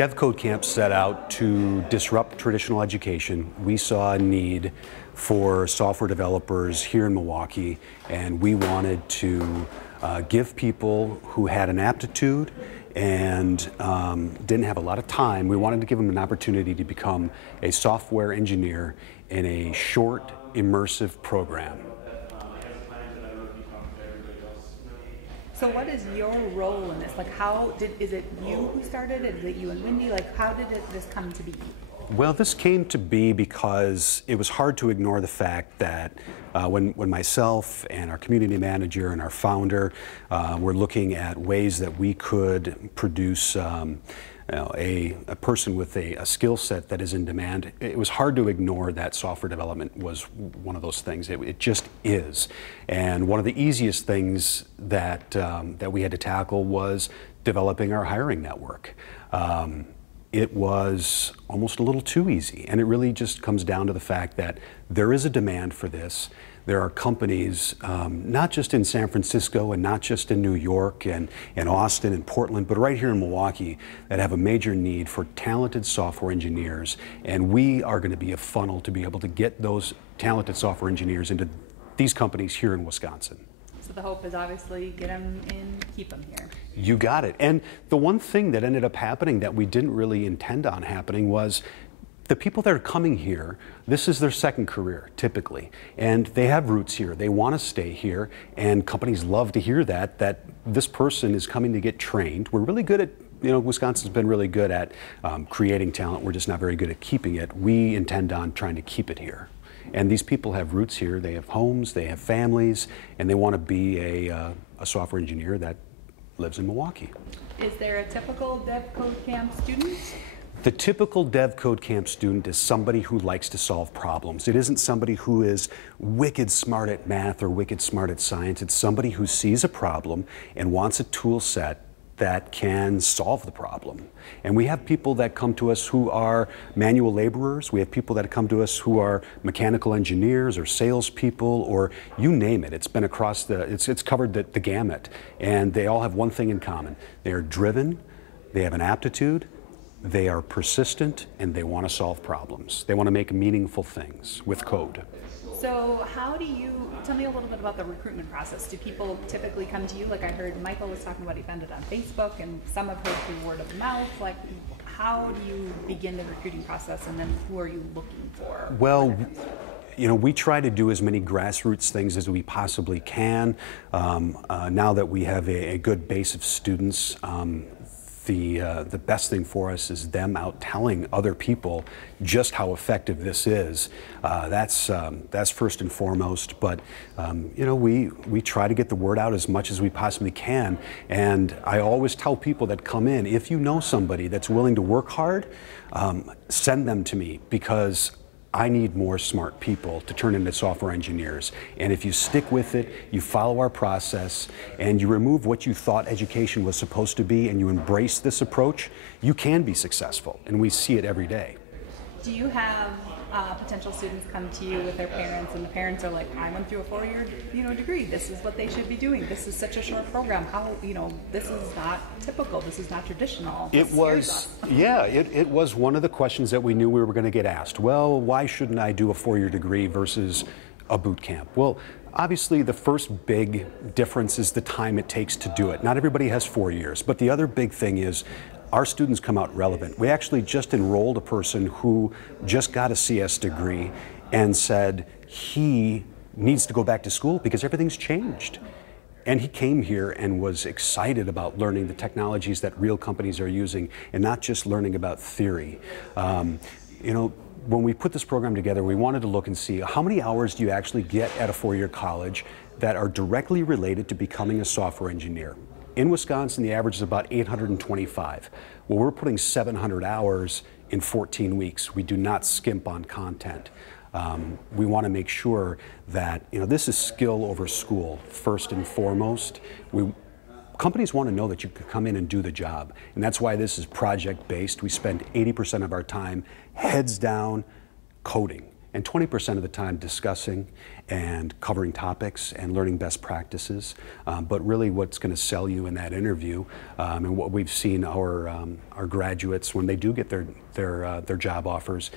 DevCodeCamp set out to disrupt traditional education. We saw a need for software developers here in Milwaukee, and we wanted to give people who had an aptitude and didn't have a lot of time, we wanted to give them an opportunity to become a software engineer in a short, immersive program. So what is your role in this? Like, is it you who started it? Is it you and Wendy? Like, how did this come to be? Well, this came to be because it was hard to ignore the fact that when myself and our community manager and our founder were looking at ways that we could produce a person with a skill set that is in demand, it was hard to ignore that software development was one of those things. It just is. And one of the easiest things that we had to tackle was developing our hiring network. It was almost a little too easy, and it really just comes down to the fact that there is a demand for this. There are companies, not just in San Francisco and not just in New York and Austin and Portland, but right here in Milwaukee, that have a major need for talented software engineers, and we are going to be a funnel to be able to get those talented software engineers into these companies here in Wisconsin. So the hope is obviously get them in, keep them here. You got it. And the one thing that ended up happening that we didn't really intend on happening was the people that are coming here, this is their second career, typically. And they have roots here. They want to stay here. And companies love to hear that this person is coming to get trained. We're really good at, Wisconsin's been really good at creating talent. We're just not very good at keeping it. We intend on trying to keep it here. And these people have roots here. They have homes, they have families, and they want to be a software engineer that lives in Milwaukee. Is there a typical DevCodeCamp student? The typical DevCodeCamp student is somebody who likes to solve problems. It isn't somebody who is wicked smart at math or wicked smart at science. It's somebody who sees a problem and wants a tool set that can solve the problem. And we have people that come to us who are manual laborers. We have people that come to us who are mechanical engineers or salespeople, or you name it. It's been across it's covered the gamut. And they all have one thing in common. They are driven, they have an aptitude, they are persistent, and they want to solve problems. They want to make meaningful things with code. So tell me a little bit about the recruitment process. Do people typically come to you? Like I heard Michael was talking about he found it on Facebook, and some have heard through word of mouth. Like, how do you begin the recruiting process, and then who are you looking for? Well, we try to do as many grassroots things as we possibly can. Now that we have a good base of students, the best thing for us is them out telling other people just how effective this is. That's first and foremost. But we try to get the word out as much as we possibly can. And I always tell people that come in, if you know somebody that's willing to work hard, send them to me, because I need more smart people to turn into software engineers. And if you stick with it, you follow our process, and you remove what you thought education was supposed to be, and you embrace this approach, you can be successful. And we see it every day. Do you have potential students come to you with their parents, and the parents are like, I went through a 4-year degree. This is what they should be doing. This is such a short program. How, this is not typical. This is not traditional. It was, yeah, it was one of the questions that we knew we were going to get asked. Well, why shouldn't I do a 4-year degree versus a boot camp? Well, obviously the first big difference is the time it takes to do it. Not everybody has 4 years, but the other big thing is our students come out relevant. We actually just enrolled a person who just got a CS degree and said he needs to go back to school because everything's changed. And he came here and was excited about learning the technologies that real companies are using, and not just learning about theory. When we put this program together, we wanted to look and see how many hours do you actually get at a 4-year college that are directly related to becoming a software engineer. In Wisconsin, the average is about 825. Well, we're putting 700 hours in 14 weeks. We do not skimp on content. We want to make sure that this is skill over school, first and foremost. Companies want to know that you can come in and do the job, and that's why this is project-based. We spend 80% of our time heads down coding. and 20% of the time discussing and covering topics and learning best practices. But really what's going to sell you in that interview, and what we've seen our graduates, when they do get their job offers,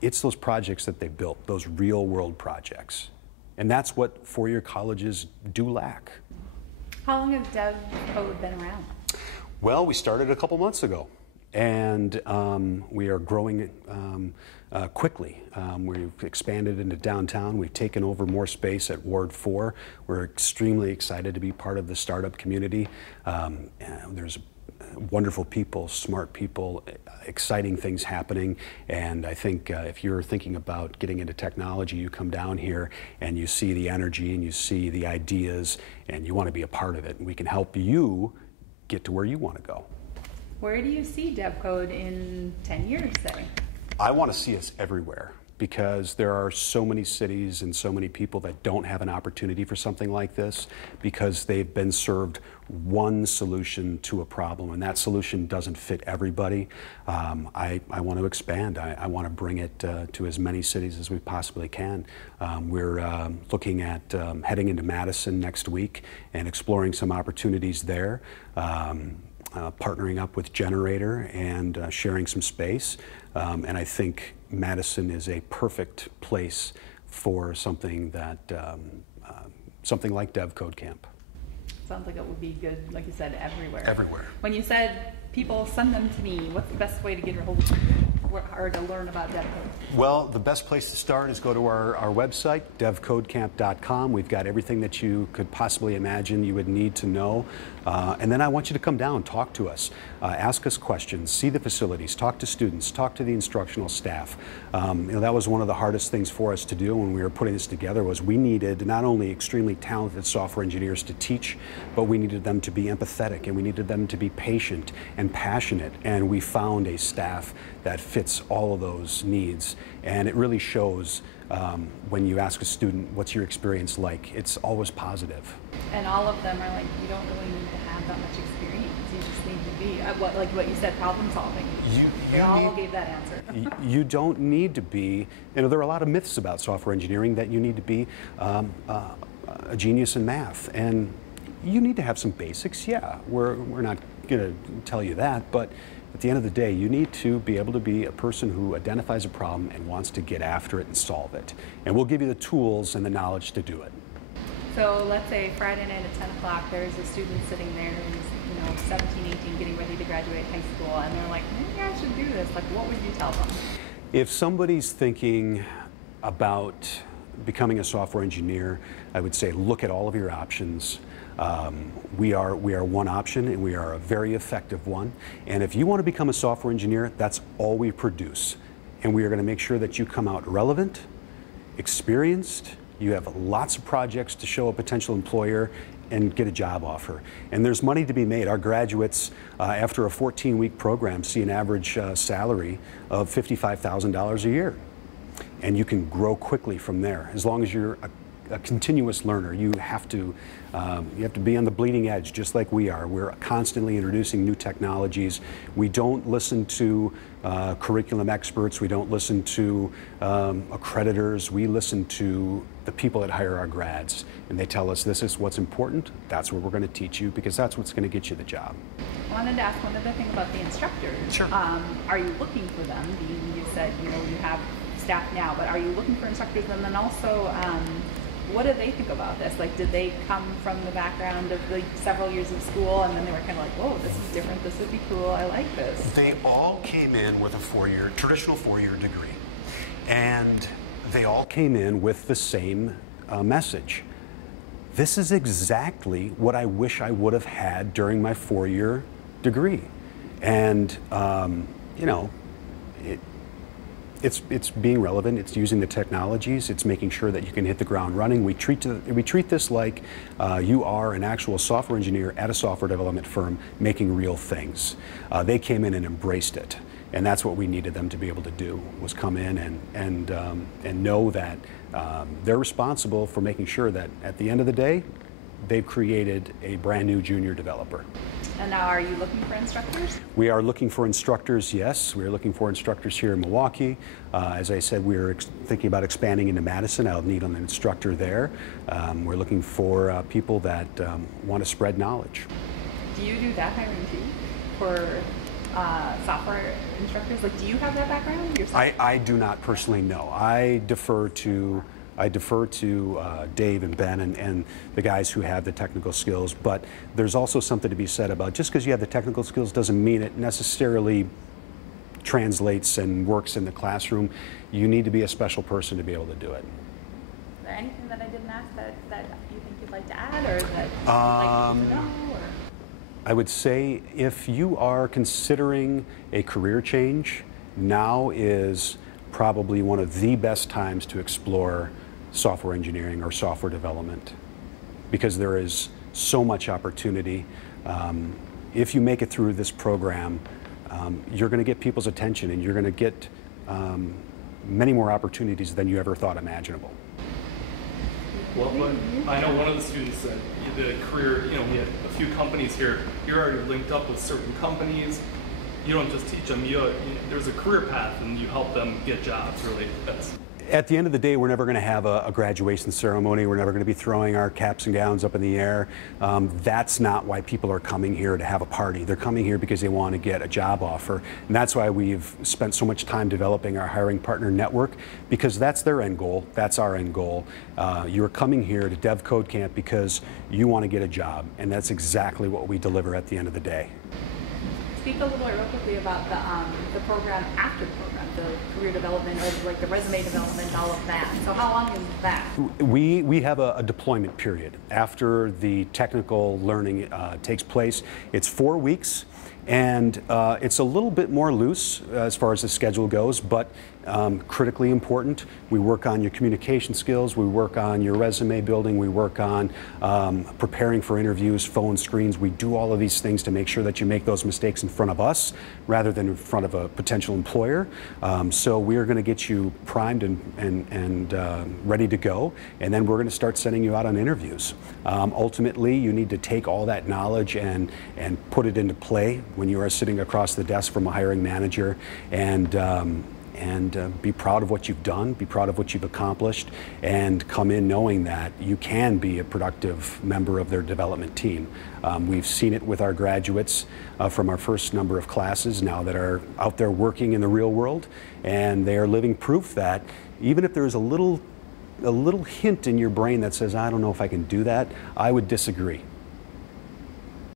it's those projects that they've built, those real world projects. And that's what four-year colleges do lack. How long has Deb Code been around? Well, we started a couple months ago, and we are growing quickly. We've expanded into downtown. We've taken over more space at Ward 4. We're extremely excited to be part of the startup community. There's wonderful people, smart people, exciting things happening, and I think if you're thinking about getting into technology, you come down here and you see the energy and you see the ideas and you want to be a part of it, and we can help you get to where you want to go. Where do you see Deb Code in 10 years, say? I want to see us everywhere, because there are so many cities and so many people that don't have an opportunity for something like this because they've been served one solution to a problem, and that solution doesn't fit everybody. I want to expand. I want to bring it to as many cities as we possibly can. We're looking at heading into Madison next week and exploring some opportunities there. Partnering up with Generator and sharing some space. And I think Madison is a perfect place for something that, something like DevCodeCamp. Sounds like it would be good, like you said, everywhere. Everywhere. When you said people send them to me, what's the best way to get a hold of you or to learn about Deb Code? Well, the best place to start is go to our website, devCodeCamp.com. We've got everything that you could possibly imagine you would need to know. And then I want you to come down, talk to us, ask us questions, see the facilities, talk to students, talk to the instructional staff. You know, that was one of the hardest things for us to do when we were putting this together, was we needed not only extremely talented software engineers to teach, but we needed them to be empathetic, and we needed them to be patient and passionate. And we found a staff that fits all of those needs. And it really shows when you ask a student, what's your experience like? It's always positive. And all of them are like, you don't really need to have that much experience. You just need to be, like what you said, problem solving. They all gave that answer. You don't need to be, you know, there are a lot of myths about software engineering that you need to be a genius in math. And you need to have some basics, yeah. We're not going to tell you that, but at the end of the day, you need to be able to be a person who identifies a problem and wants to get after it and solve it. And we'll give you the tools and the knowledge to do it. So let's say Friday night at 10 o'clock, there's a student sitting there who's, you know, 17, 18, getting ready to graduate high school, and they're like, maybe I should do this. Like, what would you tell them? If somebody's thinking about becoming a software engineer, I would say look at all of your options. We are one option, and we are a very effective one. And if you want to become a software engineer, that's all we produce. And we are going to make sure that you come out relevant, experienced, you have lots of projects to show a potential employer, and get a job offer. And there's money to be made. Our graduates, after a 14-week program, see an average salary of $55,000 a year. And you can grow quickly from there. As long as you're a continuous learner, you have to be on the bleeding edge, just like we are. We're constantly introducing new technologies. We don't listen to curriculum experts. We don't listen to accreditors. We listen to the people that hire our grads, and they tell us this is what's important. That's what we're going to teach you, because that's what's going to get you the job. I wanted to ask one other thing about the instructors. Sure. Are you looking for them? You said, you know, you have staff now, but are you looking for instructors? And then also, what do they think about this? Like, did they come from the background of like several years of school, and then they were kind of like, whoa, this is different, this would be cool, I like this? They all came in with a traditional four-year degree. And they all came in with the same message. This is exactly what I wish I would have had during my four-year degree. And, you know, it's being relevant, it's using the technologies, it's making sure that you can hit the ground running. We treat this like you are an actual software engineer at a software development firm making real things. They came in and embraced it, and that's what we needed them to be able to do, was come in and know that they're responsible for making sure that at the end of the day, they've created a brand new junior developer. And now are you looking for instructors? We are looking for instructors, yes. We are looking for instructors here in Milwaukee. As I said, we're thinking about expanding into Madison. I'll need an instructor there. We're looking for people that want to spread knowledge. Do you do that hiring too for software instructors? Like, do you have that background yourself? I do not personally know. I defer to Dave and Ben and the guys who have the technical skills, but there's also something to be said about just because you have the technical skills doesn't mean it necessarily translates and works in the classroom. You need to be a special person to be able to do it. Is there anything that I didn't ask that you think you'd like to add, or that you'd like to know? Or? I would say if you are considering a career change, now is probably one of the best times to explore software engineering or software development, because there is so much opportunity. If you make it through this program, you're going to get people's attention, and you're going to get many more opportunities than you ever thought imaginable. Well, but I know one of the students said the career, we had a few companies here. You're already linked up with certain companies. You don't just teach them. There's a career path, and you help them get jobs. Really, at the end of the day, we're never going to have a graduation ceremony. We're never going to be throwing our caps and gowns up in the air. That's not why people are coming here to have a party. They're coming here because they want to get a job offer. And that's why we've spent so much time developing our hiring partner network, because that's their end goal. That's our end goal. You're coming here to devCodeCamp because you want to get a job. And that's exactly what we deliver at the end of the day. Speak a little bit real quickly about the program after the program, the career development, or like the resume development, all of that. So how long is that? We have a deployment period after the technical learning takes place. It's 4 weeks, and it's a little bit more loose as far as the schedule goes, but critically important. We work on your communication skills, we work on your resume building, we work on preparing for interviews, phone screens. We do all of these things to make sure that you make those mistakes in front of us rather than in front of a potential employer. So we're going to get you primed and ready to go, and then we're going to start sending you out on interviews. Ultimately, you need to take all that knowledge and put it into play when you are sitting across the desk from a hiring manager, and be proud of what you've done, be proud of what you've accomplished, and come in knowing that you can be a productive member of their development team. We've seen it with our graduates from our first number of classes now that are out there working in the real world, and they are living proof that even if there's a little hint in your brain that says, I don't know if I can do that, I would disagree.